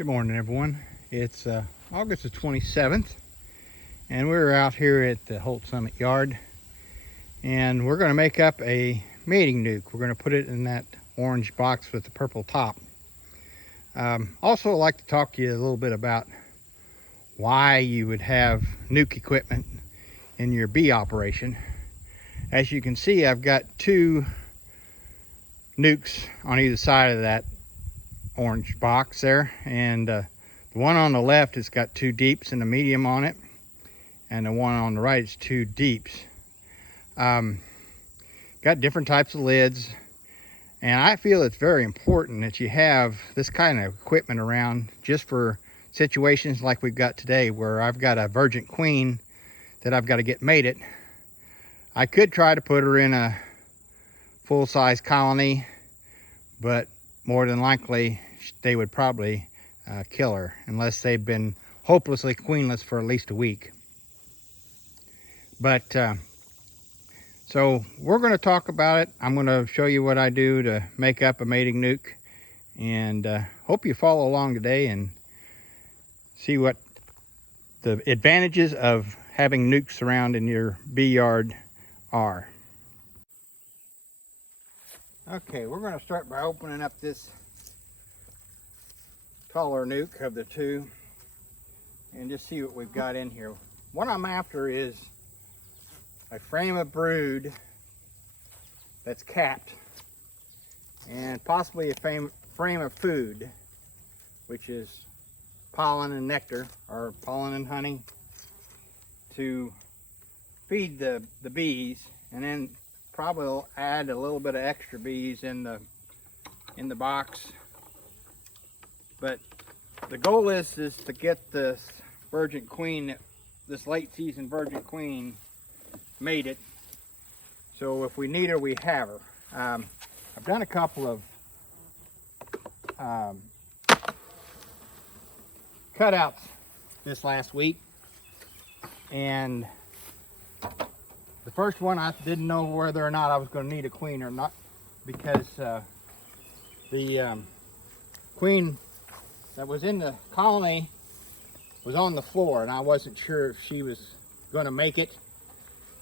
Good morning, everyone. It's August the 27th, and we're out here at the Holt Summit Yard, and we're going to make up a mating nuke. We're going to put it in that orange box with the purple top. Also, I'd like to talk to you a little bit about why you would have nuke equipment in your bee operation. As you can see, I've got two nukes on either side of that orange box there, and the one on the left has got two deeps and a medium on it, and the one on the right is two deeps. Got different types of lids, and I feel it's very important that you have this kind of equipment around just for situations like we've got today, where I've got a virgin queen that I've got to get mated. I could try to put her in a full-size colony, but more than likely they would probably kill her unless they've been hopelessly queenless for at least a week. But so we're going to talk about it. I'm going to show you what I do to make up a mating nuke, and hope you follow along today and see what the advantages of having nukes around in your bee yard are. Okay, we're going to start by opening up this taller nuke of the two and just see what we've got in here. What I'm after is a frame of brood that's capped, and possibly a frame of food, which is pollen and nectar, or pollen and honey, to feed the bees, and then probably will add a little bit of extra bees in the box. But the goal is to get this virgin queen, this late season virgin queen, mated. So if we need her, we have her. I've done a couple of cutouts this last week, and the first one I didn't know whether or not I was going to need a queen or not, because the queen that was in the colony was on the floor, and I wasn't sure if she was going to make it.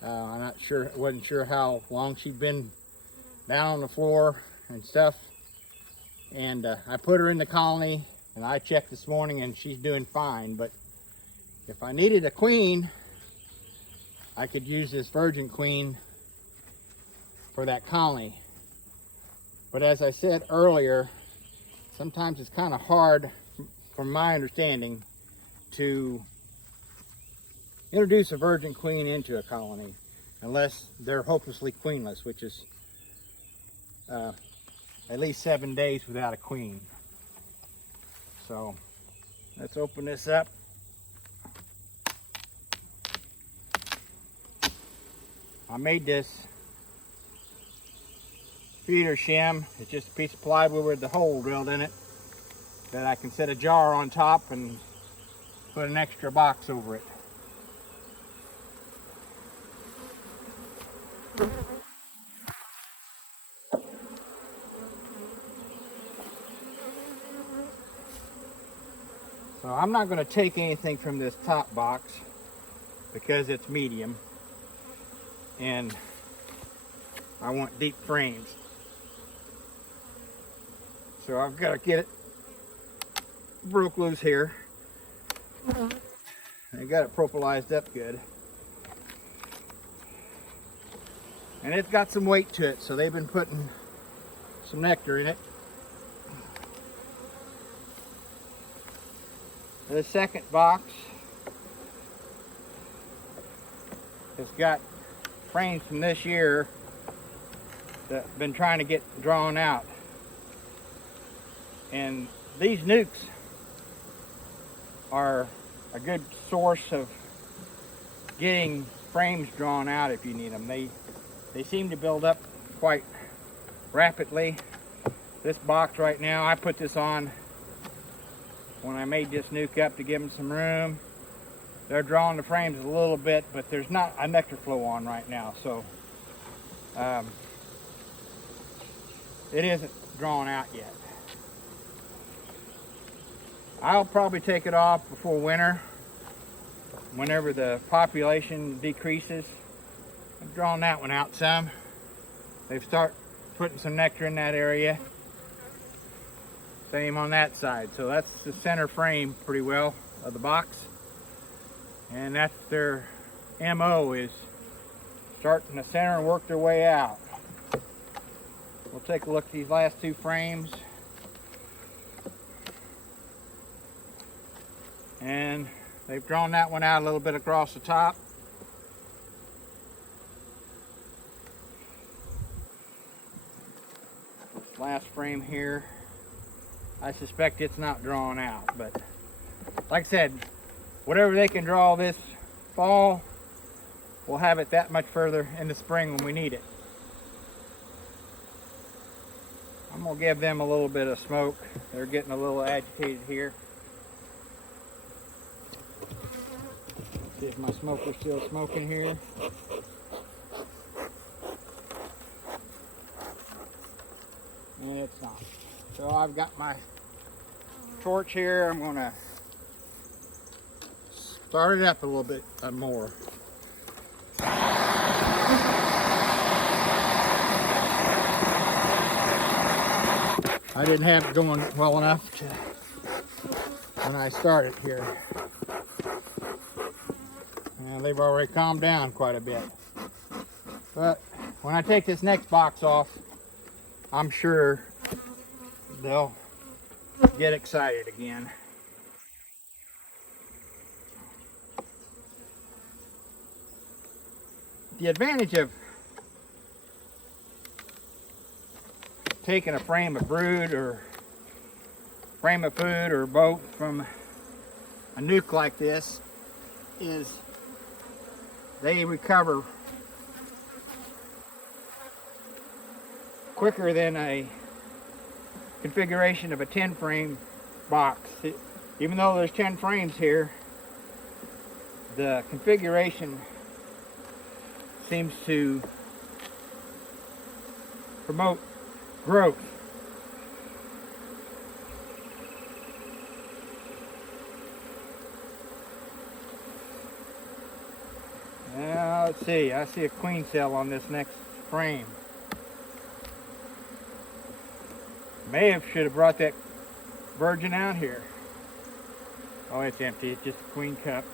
Wasn't sure how long she'd been down on the floor and stuff. And I put her in the colony, and I checked this morning, and she's doing fine. But if I needed a queen, I could use this virgin queen for that colony. But as I said earlier, sometimes it's kind of hard, from my understanding, to introduce a virgin queen into a colony unless they're hopelessly queenless, which is at least 7 days without a queen. So let's open this up. I made this feeder shim. It's just a piece of plywood with the hole drilled in it that I can set a jar on top and put an extra box over it. So I'm not going to take anything from this top box because it's medium, and I want deep frames. So I've got to get it broke loose here. I got it propylized up good. And it's got some weight to it, so they've been putting some nectar in it. The second box has got frames from this year that I've been trying to get drawn out. And these nukes are a good source of getting frames drawn out if you need them. They seem to build up quite rapidly. This box right now, I put this on when I made this nuke up to give them some room. They're drawing the frames a little bit, but there's not a nectar flow on right now, so it isn't drawn out yet. I'll probably take it off before winter, whenever the population decreases. I've drawn that one out some. They've started putting some nectar in that area. Same on that side. So that's the center frame pretty well of the box. And that's their MO, is start in the center and work their way out. We'll take a look at these last two frames. And they've drawn that one out a little bit across the top. Last frame here, I suspect it's not drawn out, but like I said, whatever they can draw this fall, we'll have it that much further in the spring when we need it. I'm gonna give them a little bit of smoke. They're getting a little agitated here. See if my smoker's still smoking here. And it's not. So I've got my torch here. I'm gonna start it up a little bit more. I didn't have it going well enough to, when I started here. And they've already calmed down quite a bit. But when I take this next box off, I'm sure they'll get excited again. The advantage of taking a frame of brood or frame of food or both from a nuke like this is they recover quicker than a configuration of a 10 frame box. Even though there's 10 frames here, the configuration seems to promote growth. Now let's see, I see a queen cell on this next frame. Should have brought that virgin out here. Oh, it's empty, it's just a queen cup.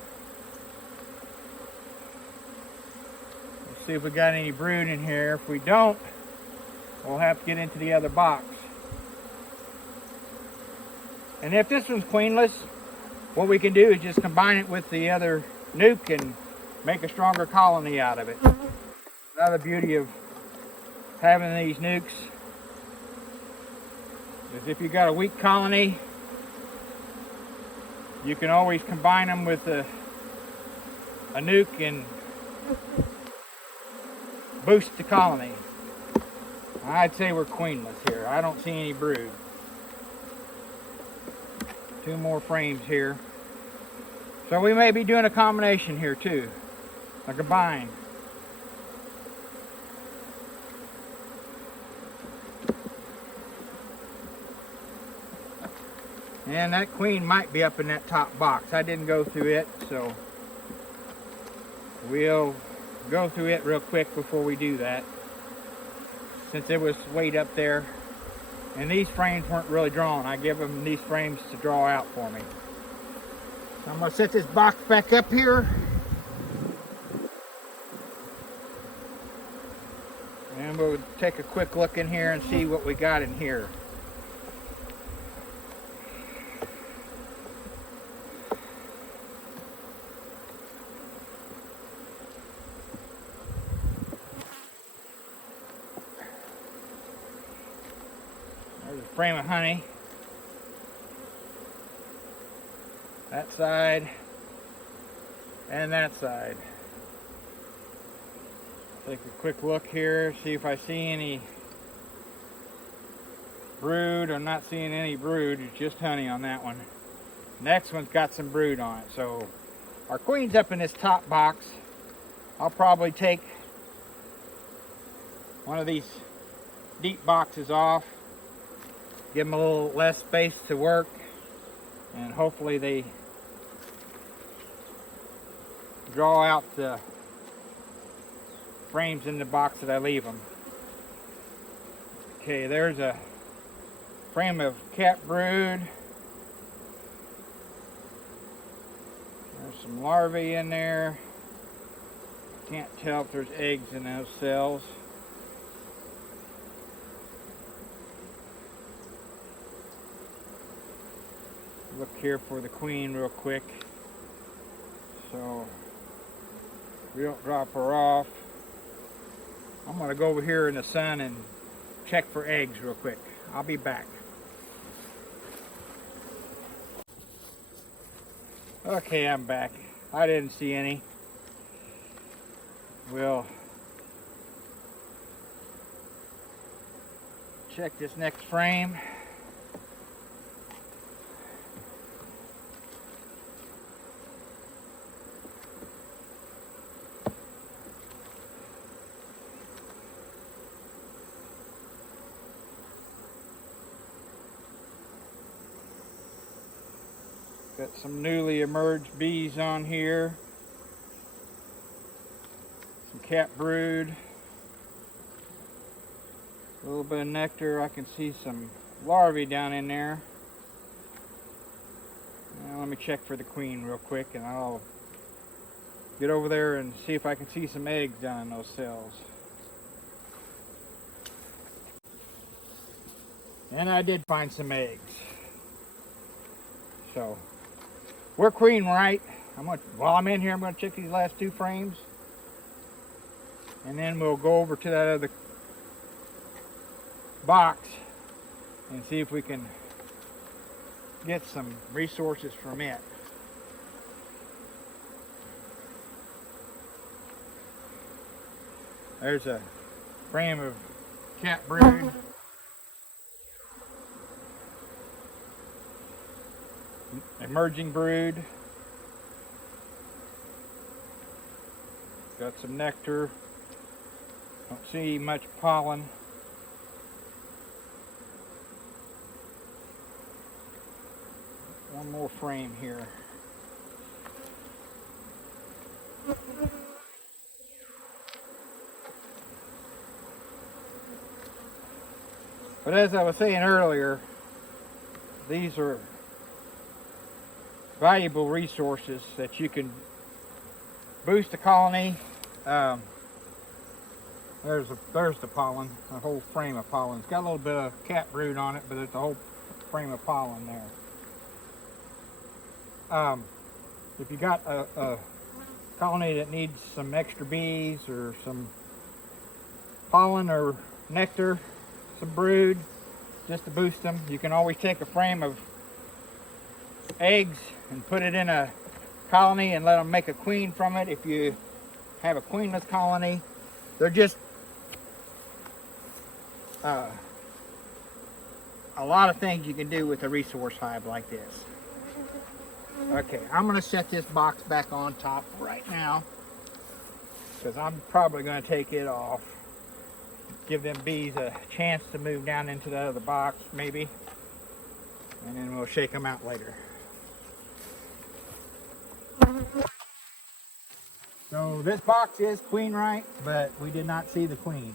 Let's see if we got any brood in here. If we don't, we'll have to get into the other box. And if this one's queenless, what we can do is just combine it with the other nuke and make a stronger colony out of it. Another beauty of having these nukes is if you've got a weak colony, you can always combine them with a nuke and boost the colony. I'd say we're queenless here. I don't see any brood. Two more frames here. So we may be doing a combination here too. A combine. And that queen might be up in that top box. I didn't go through it, so we'll go through it real quick before we do that, since it was way up there. And these frames weren't really drawn. I give them these frames to draw out for me. So I'm going to set this box back up here. And we'll take a quick look in here and see what we got in here. There's a frame of honey. That side and that side. Take a quick look here, see if I see any brood. I'm not seeing any brood, it's just honey on that one. Next one's got some brood on it. So our queen's up in this top box. I'll probably take one of these deep boxes off, give them a little less space to work, and hopefully they draw out the frames in the box that I leave them. Okay, there's a frame of cat brood. There's some larvae in there. Can't tell if there's eggs in those cells. Look here for the queen real quick, so we don't drop her off. I'm going to go over here in the sun and check for eggs real quick. I'll be back. Okay, I'm back. I didn't see any. We'll check this next frame. Got some newly emerged bees on here. Some cat brood. A little bit of nectar. I can see some larvae down in there. Now let me check for the queen real quick and I'll get over there and see if I can see some eggs down in those cells. And I did find some eggs. So we're queen right. While I'm in here, I'm going to check these last two frames. And then we'll go over to that other box and see if we can get some resources from it. There's a frame of cat brood. Emerging brood. Got some nectar. Don't see much pollen. One more frame here. But as I was saying earlier, these are valuable resources that you can boost a colony. There's the pollen, a whole frame of pollen. It's got a little bit of cat brood on it, but it's a whole frame of pollen there. If you got a colony that needs some extra bees or some pollen or nectar, some brood, just to boost them, you can always take a frame of eggs and put it in a colony and let them make a queen from it. If you have a queenless colony, they're just a lot of things you can do with a resource hive like this. Okay, I'm going to set this box back on top right now because I'm probably going to take it off. Give them bees a chance to move down into the other box maybe, and then we'll shake them out later. So this box is queen right, but we did not see the queen.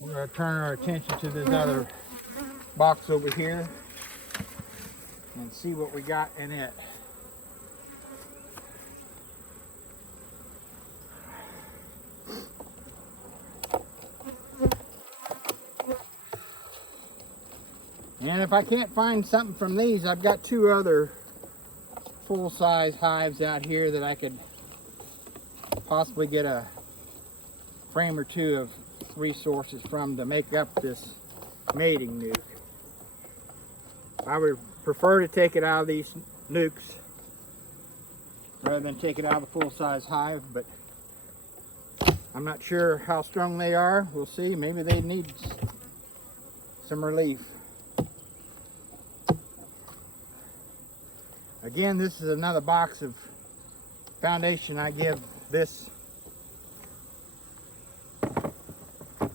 We're going to turn our attention to this other box over here and see what we got in it. And if I can't find something from these, I've got two other full-size hives out here that I could possibly get a frame or two of resources from to make up this mating nuke. I would prefer to take it out of these nukes rather than take it out of the full-size hive, but I'm not sure how strong they are. We'll see. Maybe they need some relief. Again, this is another box of foundation I give this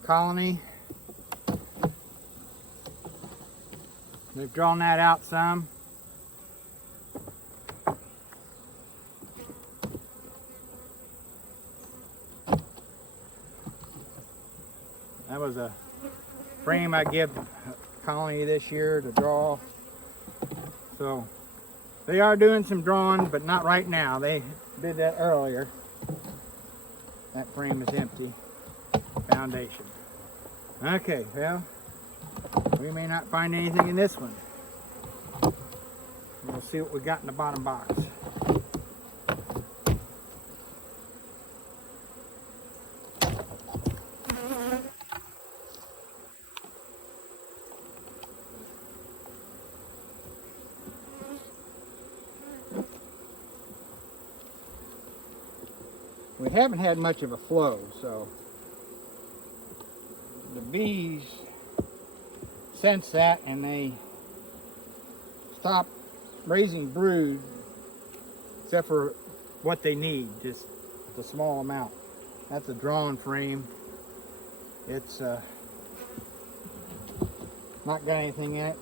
colony. We've drawn that out some. That was a frame I give the colony this year to draw. So they are doing some drawing, but not right now. They did that earlier. That frame is empty. Foundation. Okay, well, we may not find anything in this one. We'll see what we got in the bottom box. We haven't had much of a flow, so the bees sense that and they stop raising brood, except for what they need, just a small amount. That's a drawn frame. It's not got anything in it.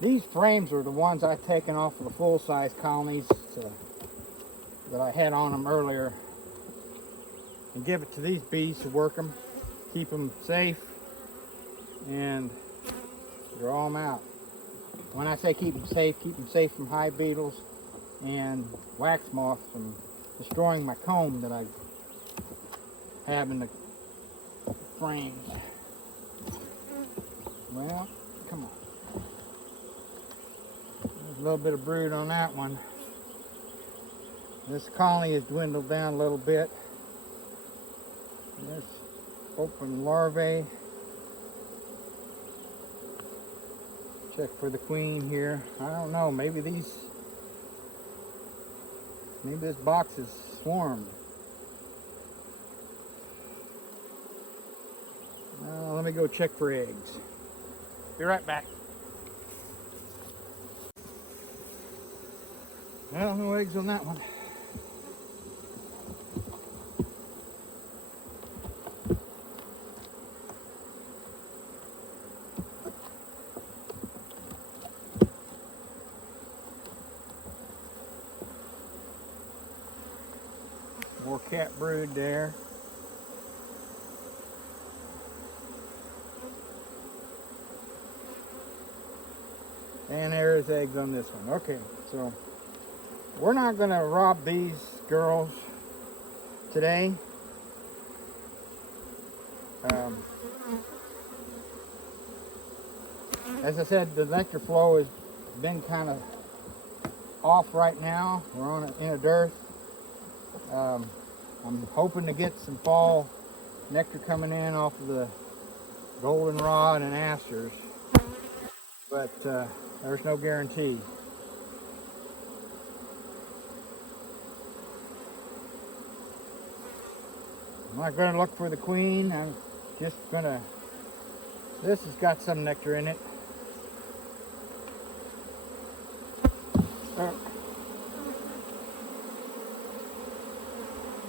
These frames are the ones I've taken off of the full-size colonies that I had on them earlier, and give it to these bees to work them, keep them safe, and draw them out. When I say keep them safe from hive beetles and wax moths from destroying my comb that I have in the frames. Well, come on. There's a little bit of brood on that one. This colony has dwindled down a little bit. There's open larvae. Check for the queen here. I don't know, maybe this box is swarmed. Let me go check for eggs. Be right back. Well, no eggs on that one. More cat brood there. And there's eggs on this one. Okay, so we're not going to rob these girls today. As I said, the nectar flow has been kind of off right now. We're on in a dearth. I'm hoping to get some fall nectar coming in off of the goldenrod and asters, but there's no guarantee. I'm not going to look for the queen. I'm just going to, this has got some nectar in it.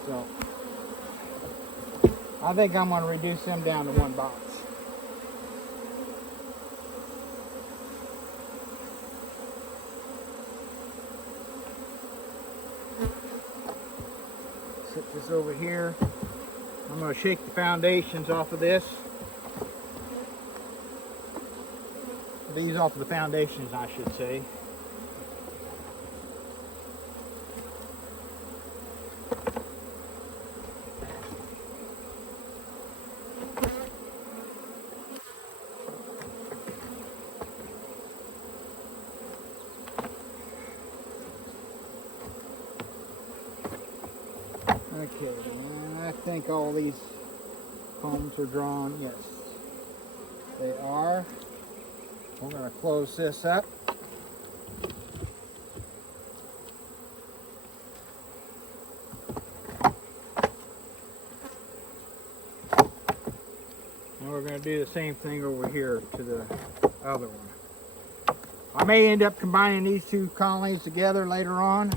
So I think I'm going to reduce them down to one box. Set this over here. I'm going to shake the foundations off of this. These off of the foundations, I should say. Okay, I think all these combs are drawn. Yes, they are. We're going to close this up. And we're going to do the same thing over here to the other one. I may end up combining these two colonies together later on.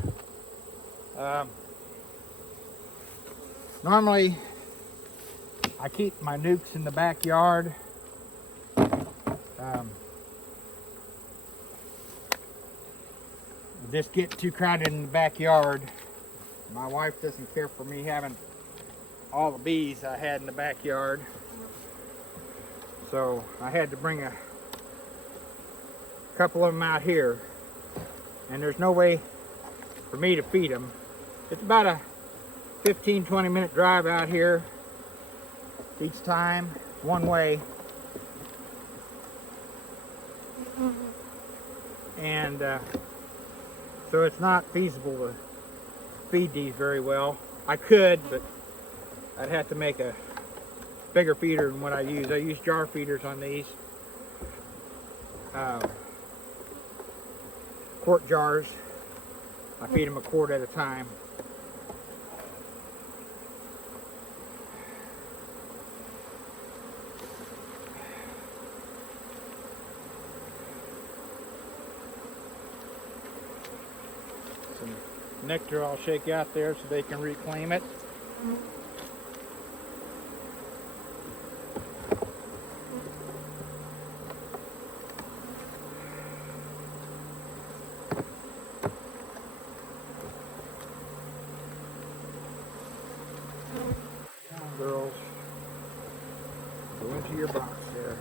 Normally, I keep my nukes in the backyard This getting too crowded in the backyard. My wife doesn't care for me having all the bees I had in the backyard. So I had to bring a couple of them out here. And there's no way for me to feed them. It's about a 15-20 minute drive out here each time, one way. And so it's not feasible to feed these very well. I could, but I'd have to make a bigger feeder than what I use. I use jar feeders on these. Quart jars. I feed them a quart at a time. Some nectar I'll shake out there so they can reclaim it. Girls, go into your box there.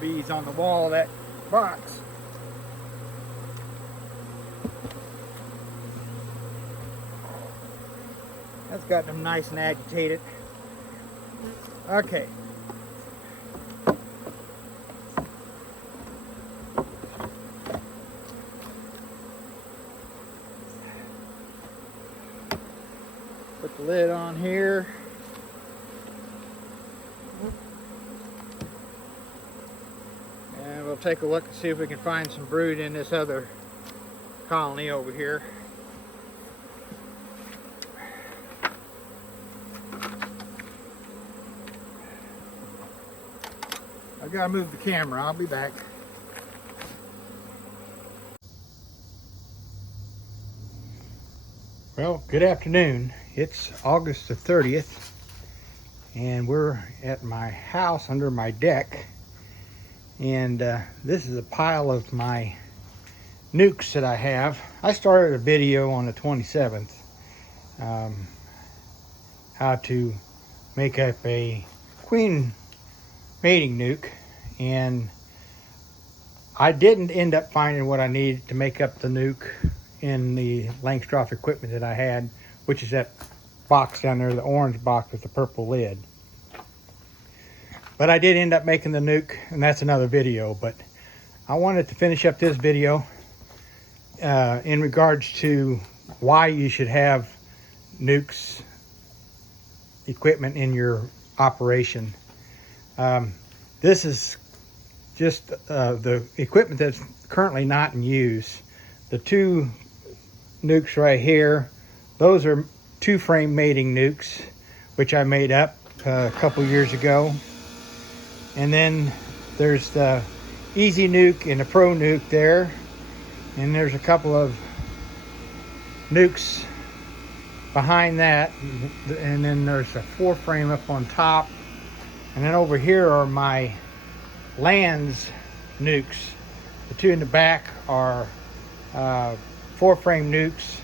Bees on the wall of that box. That's got them nice and agitated. Okay. Put the lid on here. And we'll take a look and see if we can find some brood in this other colony over here. I've got to move the camera. I'll be back. Well, good afternoon. It's August the 30th, and we're at my house under my deck. And this is a pile of my nukes that I have. I started a video on the 27th, how to make up a queen mating nuke, and I didn't end up finding what I needed to make up the nuke in the Langstroth equipment that I had, which is that box down there, the orange box with the purple lid. But I did end up making the nuke, and that's another video. But I wanted to finish up this video in regards to why you should have nukes equipment in your operation. This is just the equipment that's currently not in use. The two nukes right here, those are 2-frame mating nukes, which I made up a couple years ago. And then there's the Easy Nuke and the Pro Nuke there. And there's a couple of nukes behind that. And then there's a 4-frame up on top. And then over here are my Lands nukes. The two in the back are 4-frame nukes.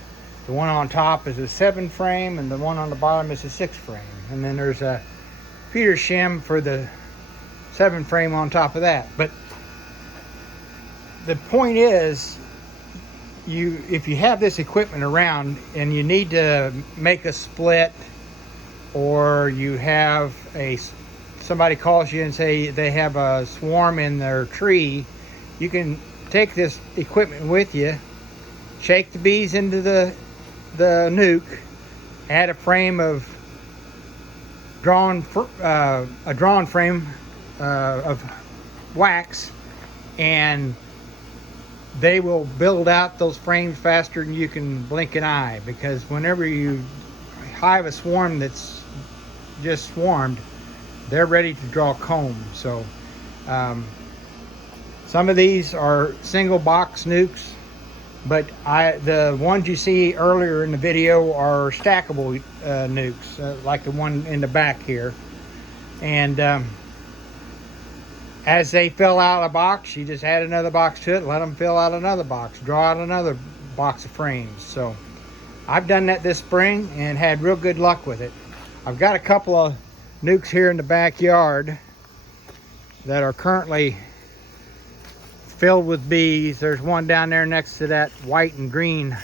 The one on top is a 7-frame, and the one on the bottom is a 6-frame. And then there's a feeder shim for the 7-frame on top of that. But the point is, if you have this equipment around and you need to make a split, or you have somebody calls you and say they have a swarm in their tree, you can take this equipment with you, shake the bees into the nuke, add a frame of a drawn frame of wax, and they will build out those frames faster than you can blink an eye, because whenever you hive a swarm that's just swarmed, they're ready to draw comb. So some of these are single box nukes, but the ones you see earlier in the video are stackable nukes, like the one in the back here. And as they fill out a box, you just add another box to it, let them fill out another box, draw out another box of frames. So I've done that this spring and had real good luck with it. I've got a couple of nukes here in the backyard that are currently filled with bees. There's one down there next to that white and green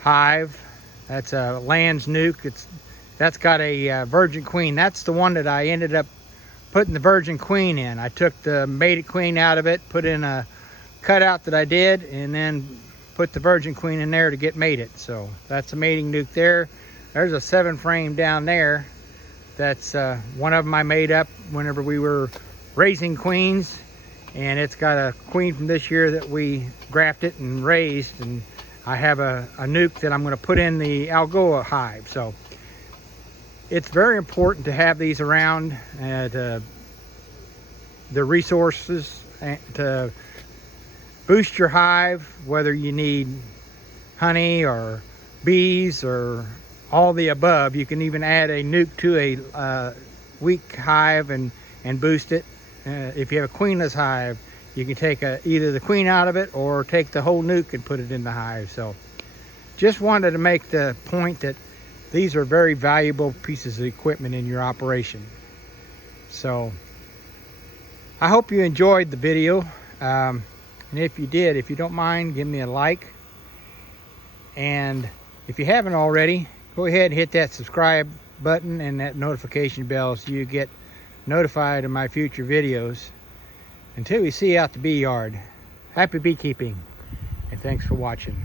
hive. That's a Land's nuke. That's got a virgin queen. That's the one that I ended up putting the virgin queen in. I took the mated queen out of it, put in a cutout that I did, and then put the virgin queen in there to get mated. So that's a mating nuke there. There's a 7 frame down there. That's one of them I made up whenever we were raising queens, and it's got a queen from this year that we grafted and raised, and I have a nuke that I'm going to put in the Algoa hive. So it's very important to have these around, the resources to boost your hive, whether you need honey or bees or all the above. You can even add a nuke to a weak hive and boost it. If you have a queenless hive, you can take either the queen out of it or take the whole nuke and put it in the hive. So just wanted to make the point that these are very valuable pieces of equipment in your operation. So I hope you enjoyed the video. And if you did, if you don't mind, give me a like. And if you haven't already, go ahead and hit that subscribe button and that notification bell so you get notified of my future videos. Until we see you out the bee yard, happy beekeeping, and thanks for watching.